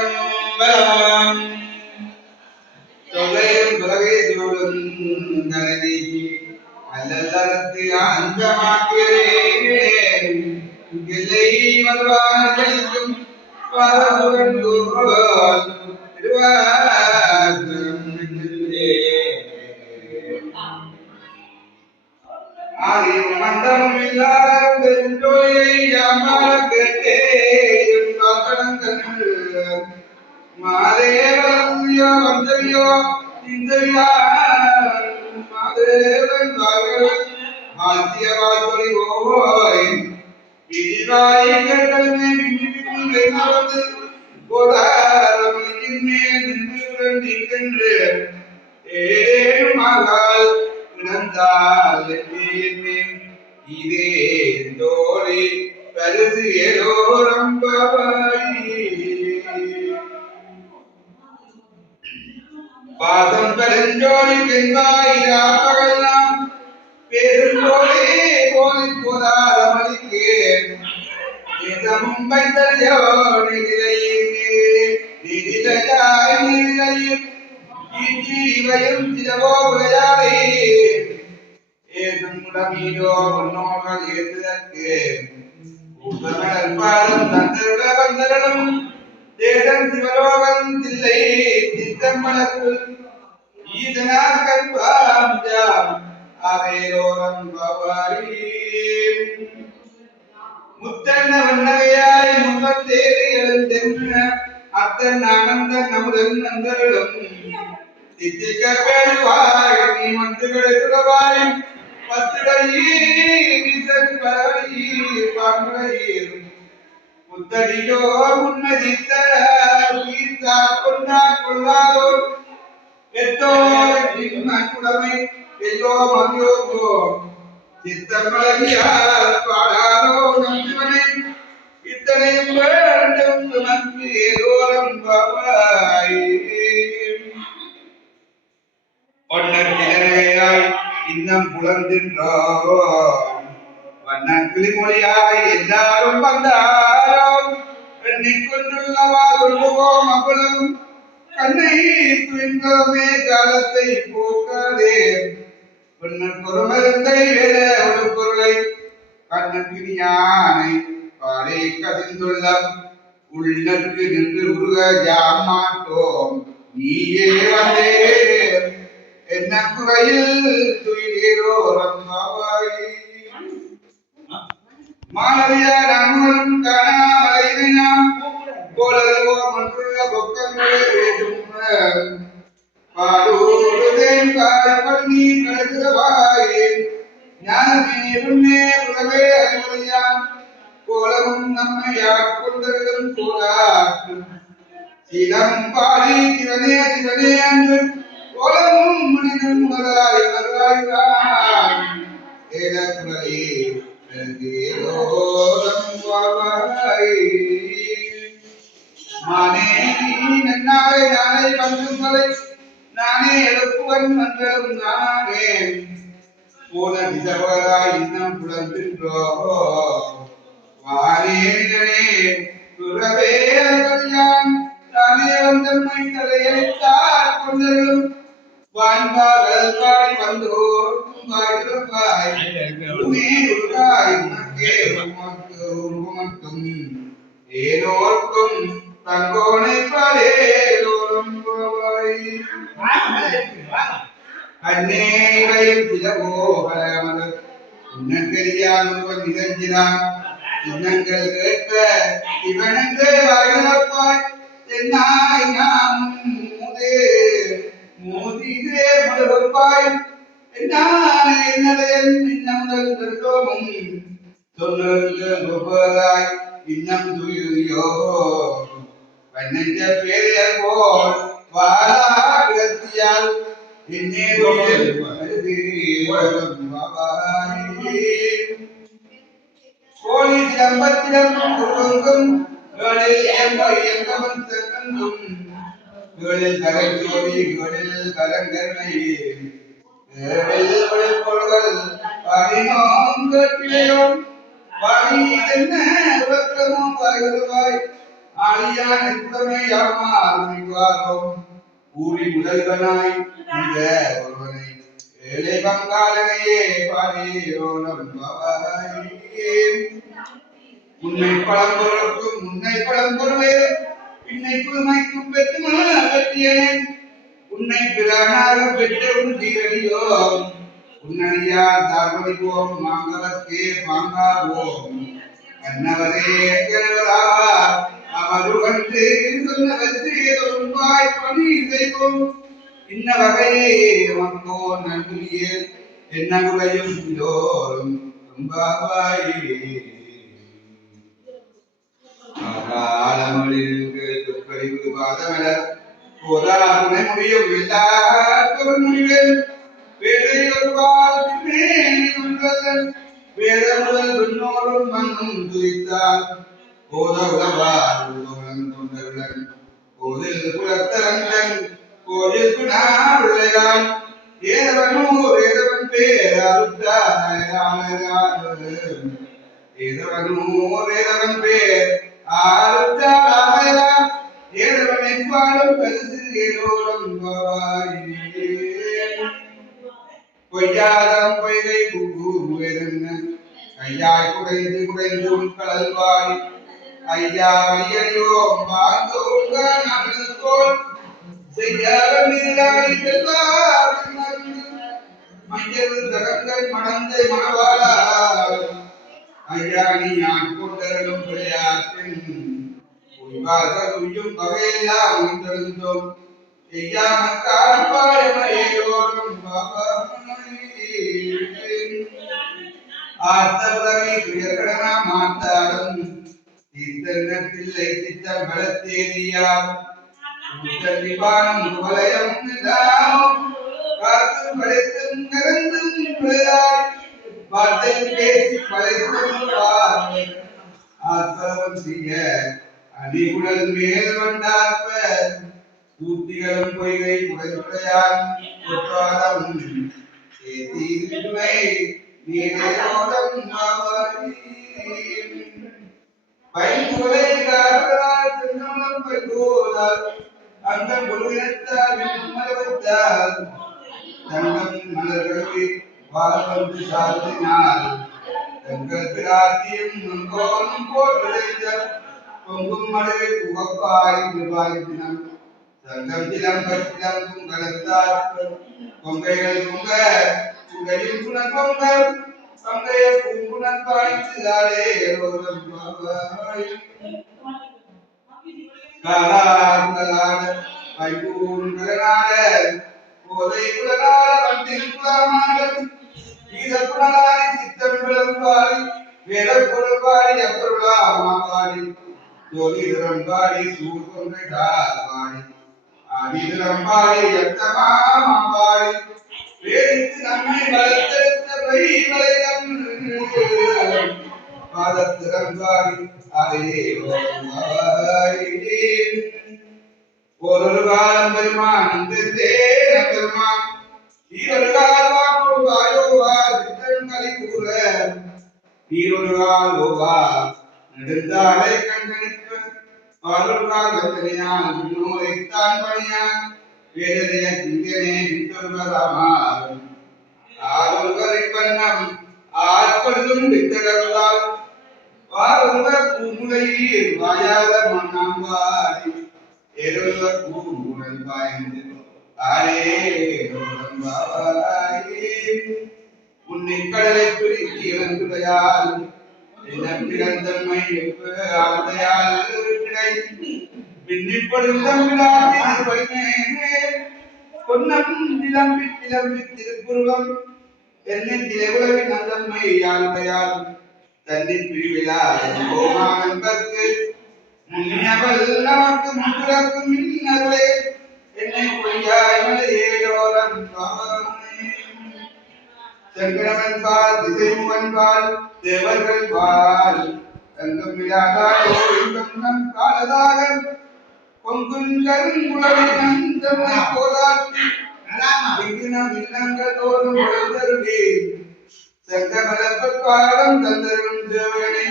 திருச்சிற்றம்பலம் தொகையும் உலகை சூடும் கலவி அல்லல்லறத்து அஞ்சமாக்கிறேன் எல்லை வருவார்களுக்கும் பரசுகண்டோர் திருவாசகம் ஆதி மந்தமும் இல்லாத பெருந்தோயை யாமால கேட்டேன் மாதேவந்தியோ வந்தவியோ இந்தவியா மாதேவன் வாத்திய வாத்தொழி ஓய் விதிவாய் கேட்டல்மே விண்ணிவிட்டு வெய்வது போதாரமையின் மேல் நின்று நிற்கின்ற ஏழேழும் மகால் கிடந்தால் என்னே இதே தோழி பரிசு ஏதோரம்பாய் பாதம் பெருஞ்சோழி பெண்பாயிராப்பகலாம் பேருந்தோழி போலி போதாரமளிக்கேன் மும்பை தரியோ நிதிலையாய் நிதிலையும் ஜீவையும் சிலவோ உடையாளே ஏதும் உடமீதோ உன்னோர்கள் ஏற்றுதற்கு உத்தமர் பாதம் தந்தருட வந்தரனும் தேசம் சிவலோகம் தில்லை திட்டமலக்கு ஈதனார் கல்பாம் ஜாம் ஆவேரோரம் பவாரி முத்தன்ன வண்ணகையாய் முகத்தேறி எழுந்தென்ன அத்தன் ஆனந்த நமுதன் நந்தருளும் தித்திக்க பேருவாய் நீ மந்துகளுவாய் பத்துடையீசன் பரவலீர் பாங்குடையீர் முத்தடியோ உன்னதித்த உயிர்த்தார் கொண்டார் கொள்ளாதோர் எத்தோ குடமை எல்லோ மதியோகோ சித்தப்பழகியார் பாடாதோ நம்பிவனை இத்தனையும் வேண்டும் நமக்கு ஏதோரம் பாவாய் ஒன்னர் திறனையாய் இன்னம் புலர்ந்தின்றோ வண்ணன் கிளிமொழியாய் எல்லாரும் வந்தாரோ எண்ணிக்கொண்டுள்ளவா சொல்லுவோ மகளும் கண்ணை துயின்றோமே காலத்தை போக்காதே பொன்னன் பொறுமருந்தை வேற ஒரு பொருளை கண்ணன் யானை பாடை கதிந்துள்ள உள்ளற்கு நின்று உருக ஜாமாட்டோம் நீயே வந்தே என்ன குறையில் துயிலேரோ ரம்பாவாய் மாணவியார் அனுவரும் காணாமலை நாம் போலவோ மன்றுள்ள பொக்கங்களே வேசும் பாடூருதேன் காய் பண்ணி கழுதுவாயே ஞானமே உன்னே புலவே அறிவுரையான் கோலமும் நம்மை ஆட்கொண்டதும் கோலாற்றும் சீலம் பாடி சிவனே சிவனே அன்று கோலமும் மனிதன் உணராய் வருவாய்தான் ஏழக்குறையே மானே நன்னாவை நானே பந்துமலை நானே எழுப்புவன் மன்றம் நானே போன திசவராய் இன்னம் புலந்தின்றோ வாரேனே துறவே அகல்யான் தானே வந்தம்மை தலையெழுத்தார் கொண்டரும் வான்பார்கள் பாடி வந்தோர் வாய் உருகாய் உனக்கே உருவமட்டும் ஏனோர்க்கும் தங்கோனை பாடேலோரும் போவாய் அன்னேவையும் சிலவோ பலமலர் உன்னங்கரியான் ஒருவன் நிகழ்கிறான் சின்னங்கள் கேட்க இவனென்று வாயிலப்பாய் தென்னாய் நாம் முதே இதே முழுவப்பாய் என்னானே என்னடையன் இன்னமுதல் பெருந்தோமும் சொன்னது ஒவ்வொருதாய் இன்னம் துயிரியோ வண்ணஞ்ச பேரையர் போல் வாழா கிடத்தியால் என்னே கோழி சிலம்பத்திடம் குறுங்கும் எங்கவன் செல்வந்தும் ஏழில் கரஞ்சோடி ஏழில் கலங்கரணை ஏழில் ஒளிப்பொருள்கள் பரிணோம் கேட்பிலையோம் பணி என்ன உலக்கமும் வாயுவாய் ஆளியான குடமை யாமாறும் கூலி முதல்வனாய் இந்த ஒருவனை ஏழை பங்காளனையே பாடியோனம் உன்னை பழம்பொருளுக்கும் முன்னை பழம்பொருளே பின்னை புதுமைக்கும் பெற்றியனே உன்னை பிரானாக பெற்ற உன் தீரடியோ உன்னடியார் தாழ்வடிவோம் மாங்கவர்க்கே பாங்காவோம் கண்ணவரே கணவராவார் அவருகன்று சொன்னவற்றை தொன்பாய் பணி செய்வோம் இன்ன வகையே வந்தோ நன்றியே என்ன குறையும் இதோரும் சொற்பொழிவு பாதமலர் போதாதுணை முடியும் எல்லாத்தவன் முடிவேன் வேதை ஒரு வேத முதல் துன்னோடும் மண்ணும் துதித்தால் போத உலவார் தொண்டருடன் கோதில் குலத்தரங்கன் கோதில் குணாருளையான் ஏதவனோ வேதவன் ஏதவனோ வேதவன் பேர் ஆருத்தாராயலாம் ஏதவன் என்பாலும் பரிசு ஏதோடும் பொய்யாதம் பொய்கை வேதன்ன கையாய் குடைந்து குடைந்து உட்கடல் வாடி ஐயா ஐயோ வாழ்ந்தோள் செய்யாத நீராடி செல்வார் மஞ்சள் தகங்கள் மணந்து மணவாளா ஐயா நீ ஆட்கொண்டரும் விளையாட்டின் உய்வார்கள் உய்யும் வகையெல்லாம் உயிர்த்தெழுந்தோம் செய்யாமக்காரம் பாயமையோடும் ஆர்த்த உலகை துயர்கடனா மாத்தாரும் தீர்த்தனத்தில்லை சித்தம் பலத்தேரியார் உத்தரிபானம் வலயம் எல்லாம் காத்து படைத்தும் கரந்தும் விளையாய் வார்த்தை பேசி படைத்தும் ஆத்மவம் செய்ய அடிகுடல் மேல் வந்தாற்ப கூட்டிகளும் பொய்கை குறையான் குற்றாலம் ஏதீர்மை நீரோடம் பைங்குலை காரணால் திருநலம் பைகோதால் அங்கம் குழுவினத்தால் மலவத்தால் தங்கம் மலர்களை வாழ்ந்து சாத்தினால் தங்கள் பிராட்டியும் நங்கோனும் போல் விளைந்த பொங்கும் மழை புகப்பாய் நிர்வாகித்தினம் சங்கம் சிலம்பத்திலம் குங்கலத்தார்க்கு கொங்கைகள் குங்க சுகையும் குணங்கொங்க கொங்கைய பூங்குணன் பாய்ச்சிதாரே ரோதம் பாவாய் காலாகுலாட பைகூன் கலனாட போதை குலனாட பண்டில் குலமாடம் ஈதப்புணலாடி சித்தம் விளம்பாடி வேடப்பொருள்பாடி அப்பொருளா மாவாடி ஜோதிரம்பாடி சூர்கொங்கை தாழ்வாடி ஆதிரம்பாடி எத்தமா மாவாடி வேடித்து நம்மை வளர்த்தெடுத்த பைவளையம் பாதத்திரம்பாடி அதே ஒரு காலம் பெருமான் பெருமான் ஈரொரு கால் வாயோவா சித்தன் கலை கூற ஈரொரு கால் நெடுந்தாளை கண்கணிப்பு ஆளுக்கால் வந்தனையான் நூரைத்தான் பணியான் வேதனைய திங்கனே விட்டொருவராமார் ஆளுகரை பண்ணம் ஆட்கொள்ளும் வித்தகர்களால் வாருவர் பூமுலையில் வாயாத மண்ணாம்பாடி எருவர் பூமுடன் பாய்ந்து ஆரே உன்னை கடலை பிரித்து இழந்துடையால் பிறந்தன்மை ஆளுடையால் கிடை பின்னிப்படும் தமிழாட்டி பொன்னம் விளம்பி விளம்பி திருப்புருவம் என்னை திரைவுலவி நந்தம்மை யாழ்கையால் தன்னின் பிரிவிழா கோமானந்தற்கு முன்னியவள் நமக்கு முன்பிறக்கும் மின்னருளே என்னை பொய்யாய் மலையேயோரம் சங்கரவன் பால் திசைமுகன் பால் தேவர்கள் பால் தங்கம் விழாதாயோ இன்பம் காலதாக பொங்குன் கருங்குளவி நந்தம்மை போதாட்டி இங்கினம் இல்லங்கள் தோறும் உழைத்தருளே சங்கமலப்பு காலம் தந்தரும் தேவனே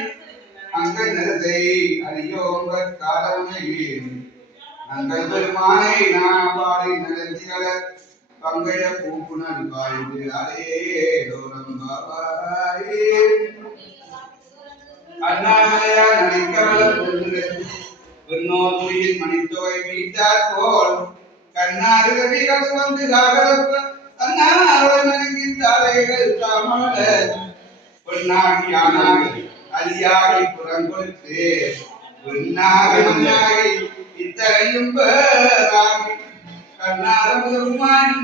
அங்க நிறத்தை அறியோங்க காலமே நங்கள் பெருமானை நான் பாடி நடத்திகள பங்கைய பூக்குணல் பாய்ந்து அலேடோரம் பாபாயே அண்ணாமலையா நடிக்கவலம் பெருநோக்குயில் மணித்தொகை வீட்டார் போல் கண்ணாறு ரவிகள் வந்து காவலப்ப அண்ணாவை மணங்கி தாரைகள் தாமல பொன்னாகி ஆனாகி அலியாகி புறங்கொடுத்து பொன்னாகி மண்ணாகி இத்தகையும் பேராகி கண்ணாரமுதமான்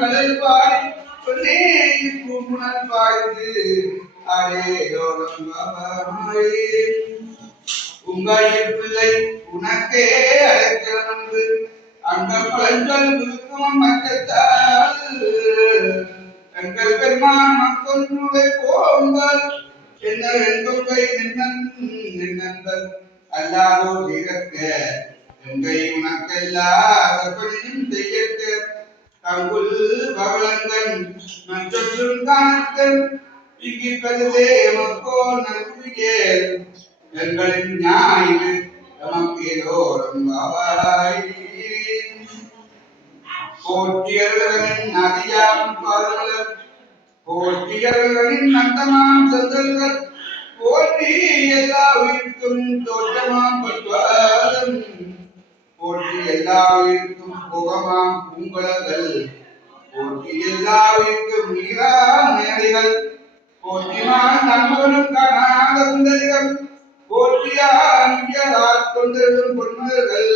கடல் பாடி பொன்னே பூமுணல் பாய்ந்து அரே யோகம் பாபாயே உங்காயின் பிள்ளை உனக்கே அழைக்கலாம் என்று அங்க பழங்கள் விருப்பம் மற்றத்தால் எங்கள் பெருமான் மக்களுடைய போங்கள் என்ன எங்கை நின்னங்கள் அல்லாதோ தீரக்க எங்கை உனக்கெல்லாதபடியும் செய்யக்க கங்குல் பவளங்கள் மற்றொன்றும் காணக்கள் இங்கு பெருதே மக்கோ நல்குவியேல் எங்களின் ஞாயிறு நமக்கேதோரம் பாபாய் போற்றியர்களின் நதியாம் பாதமலர் போற்றியர்களின் நந்தமாம் செந்தல்கள் போற்றி எல்லா உயிர்க்கும் தோற்றமாம் பட்வாதம் போற்றி எல்லா உயிர்க்கும் புகமாம் பூங்குழல்கள் போற்றி எல்லா உயிர்க்கும் நீரா நேரிகள் போற்றிமான் நண்பனும் காணாத குந்தரிகள் போற்றியா நிஜரால் கொண்டிருக்கும் பொன்மர்கள்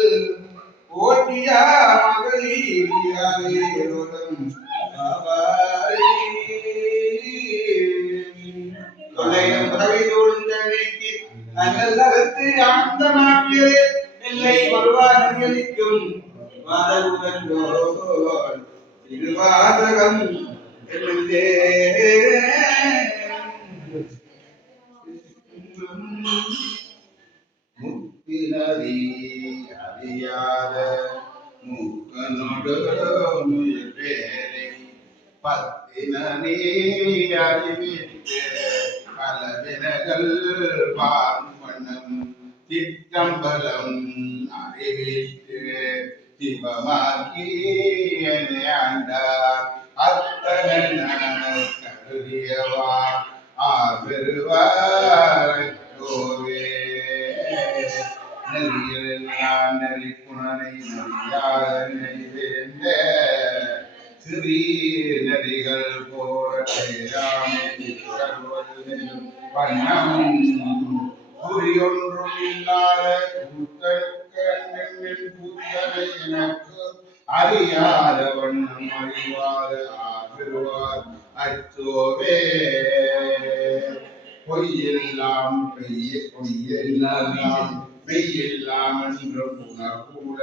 போற்றியா மகளிரோதம் பாபாயே தொலையும் பதவி தோடும் தன்னைக்கு நல்லதற்கு ஆனந்தமாக்கியதே எல்லை வருவாதிகளிக்கும் வாதகுதன்றோல் திருவாதகம் எழுந்தே முத்தினதி அறியாத மூக்கனோடு முயல்வேலை பத்தினி அறிவித்து பலவினகள் வான்மணம் திட்டம்பலம் அறிவித்து சிவமாக்கி ஆண்டார் அத்தன கருதியவா ஆபெருவார் நெறியெல்லாம் நெறி குணனை நெறியாக நினைவேந்த சிறீ நெறிகள் பண்ணம் குறியொன்றும் இல்லாத கூத்தனை எனக்கு அறியாத வண்ணம் அறிவாத ஆபெருவார் அச்சோவே பொய்யெல்லாம் பொய்யெல்லாம் மெய்யெல்லாம் என்று புனர்கூட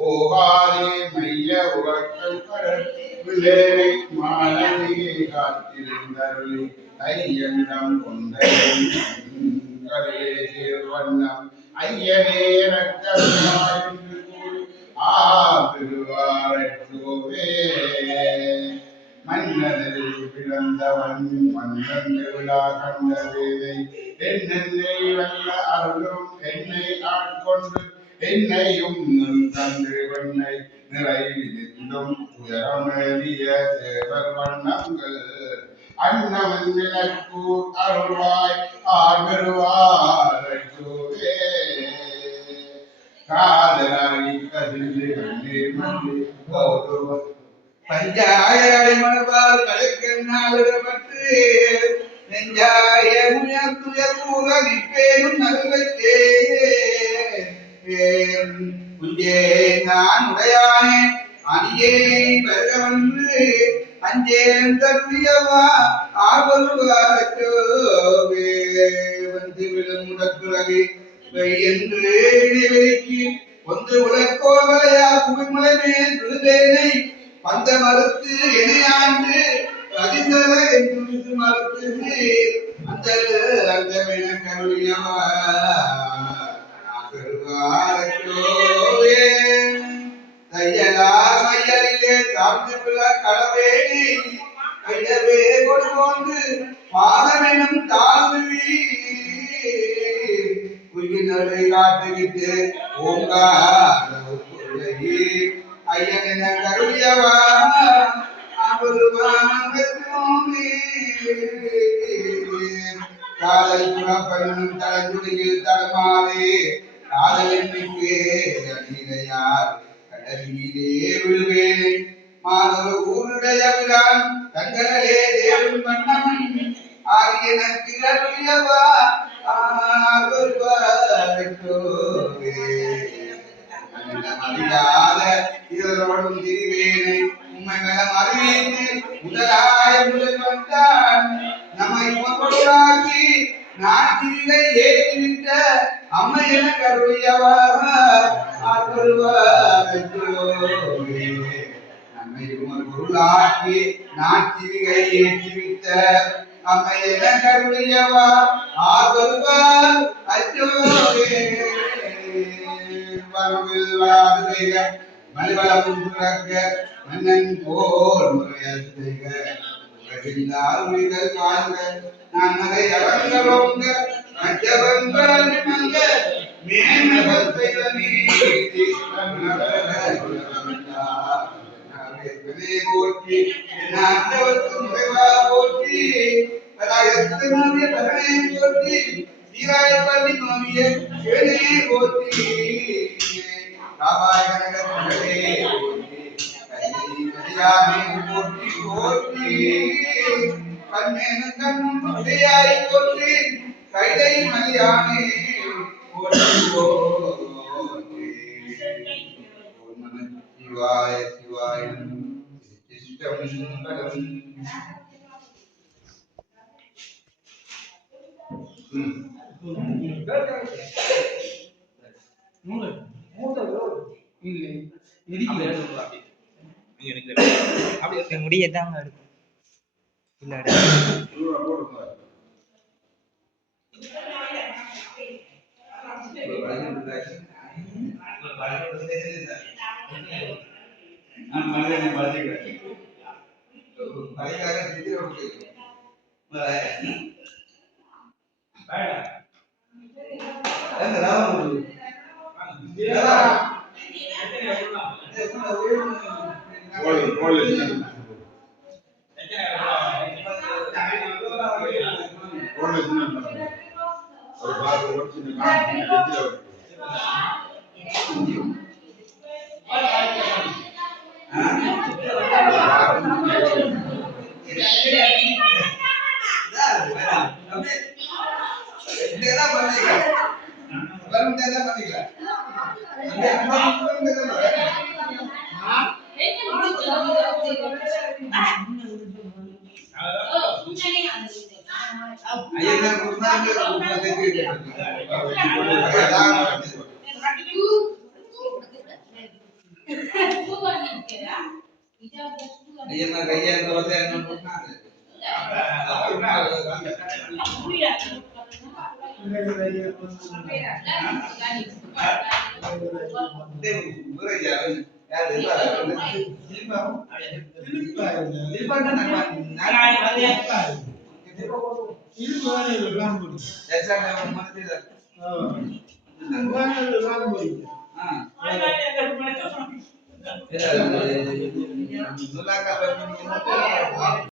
ஓவாரே மைய உலகம் கடற்பிள்ளையை மாணவியை காத்திருந்தருளி ஐயன்னம் கொண்ட வண்ணம் ஐயனே என்று கூறி ஆவாரே மன்னதில் பிறந்தவன் மன்னன் விழா கண்ட வேதை என்னை வல்ல அருளும் என்னை ஆட்கொண்டு என்னையும் தந்து வெண்ணை நிறைவிருந்தும் துயரமேறிய தேவர் வண்ணங்கள் அன்னவன் எனக்கு அருள்வாய் ஆர்வருவாரே காதலாரி கதிலே கண்ணீர் மல்லி போதுவர் பஞ்சாய அடிமலபால் கலைக்கண்ணாளிடப்பட்டு நெஞ்சாய துயர்பூர நிற்பேனும் நல்வச்சே குஞ்சே நான் உடையானே அணியே பெருகவன்று அஞ்சேன் தப்பியவா ஆவல்வாரச்சோவே வந்து விழும் உடற்குறவி இவை என்று இடைவெளிக்கு ஒன்று உலக்கோவலையா குவிமலை மேல் விழுதேனை பந்த மறுத்து இணையாண்டு அதிசல என்று மறுத்து அந்த அந்த கருளியவா தையலா மையலிலே தாழ்ந்து விழ களவேணி கையவே கொடுக்கொண்டு பாதமெனும் தாழ்வி உயிரை காட்டுவிட்டு ஓங்கார ஐயன கருளியவா காதல் புறப்பயனும் தடஞ்சுடியில் தடமாறே காதலின்மைக்கு அணிகையார் கடலிலே விழுவேன் மாதொரு ஊருடைய விழான் தங்களே தேவன் மன்னன் ஆகியன திரளியவா அறியாத இதரோடும் திரிவேனை உண்மை மேலம் அறிவித்து முதலாய முதல் வந்தான் நம்மை பொருளாக்கி நாட்டினை ஏற்றிவிட்ட அம்மையன கருளியவா நம்மை பொருளாக்கி நாட்டினை ஏற்றிவிட்ட அம்மையன கருளியவா ஆகொருவார் அச்சோவே வரவில் வராது செய்க மலிவளமும் சுரக்க மன்னன் போல் முறையால் செய்க உலகில்லார் உயிர்கள் வாழ்க நன்மதை அவங்களோங்க மற்றவங்கள் மங்க மேன்மகள் செய்த நீதி போற்றி நாட்டவர்க்கு முறைவா போற்றி பதாயத்து நோவிய பகனை போற்றி சீராய பள்ளி நோவிய சிவனே போற்றி காவாய கனகத்திலே போற்றி கரியாமை போற்றி போற்றி கண்ணேனும் கண்ணும் உடையாய் போற்றி கைதை மலியானே போற்றி போற்றி ஓம் நம சிவாய சிவாய சிஷ்டம் முடியதாங்க